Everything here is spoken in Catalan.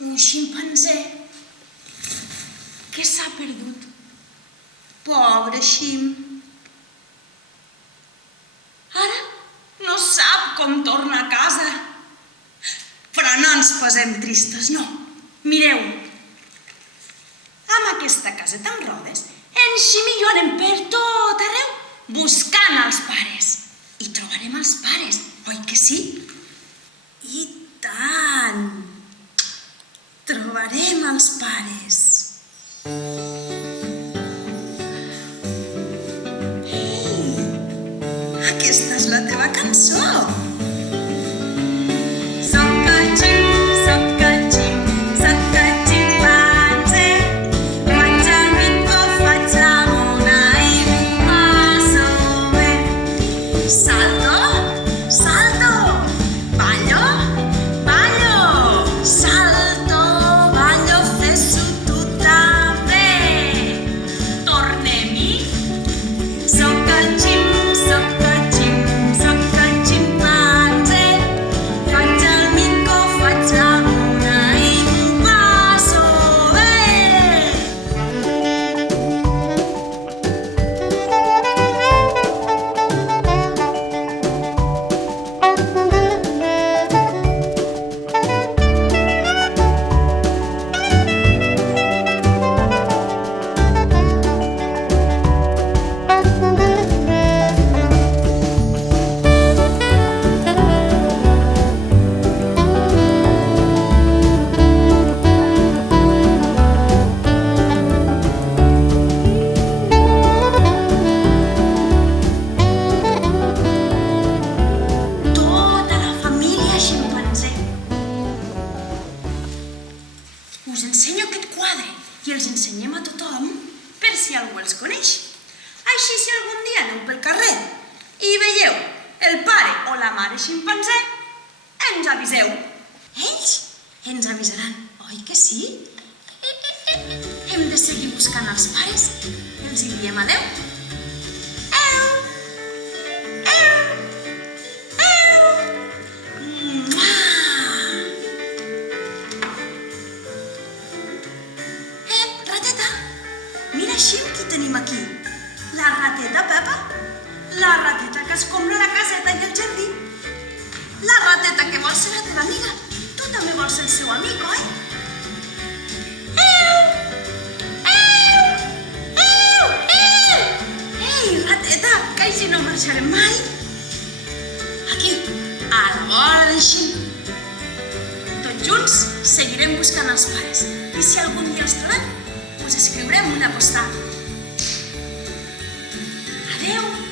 un ximpanzé que s'ha perdut. Pobre xim. Ara no sap com tornar a casa. Però no ens posem tristos, no. Mireu, amb aquesta caseta amb rodes, en Xim i jo anem per tot arreu buscant els pares. I trobarem els pares, oi que sí? I tant! Trobarem els pares. Ei, aquesta és la teva cançó. Us ensenyo aquest quadre i els ensenyem a tothom per si algú els coneix. Així, si algun dia aneu pel carrer i veieu el pare o la mare ximpanzé, ens aviseu. Ells ens avisaran, oi que sí? Hem de seguir buscant els pares. Els hi diem adeu. Xim, qui tenim aquí? La rateta Pepa? La rateta que escombra la caseta i el jardí? La rateta que vol ser la teva amiga? Tu també vols ser el seu amic, oi? Ei, rateta, que així no marxarem mai. Aquí, a la vora d'en Xim. Tots junts seguirem buscant els pares i si algun dia els trobem, us escriurem una postal. Adeu!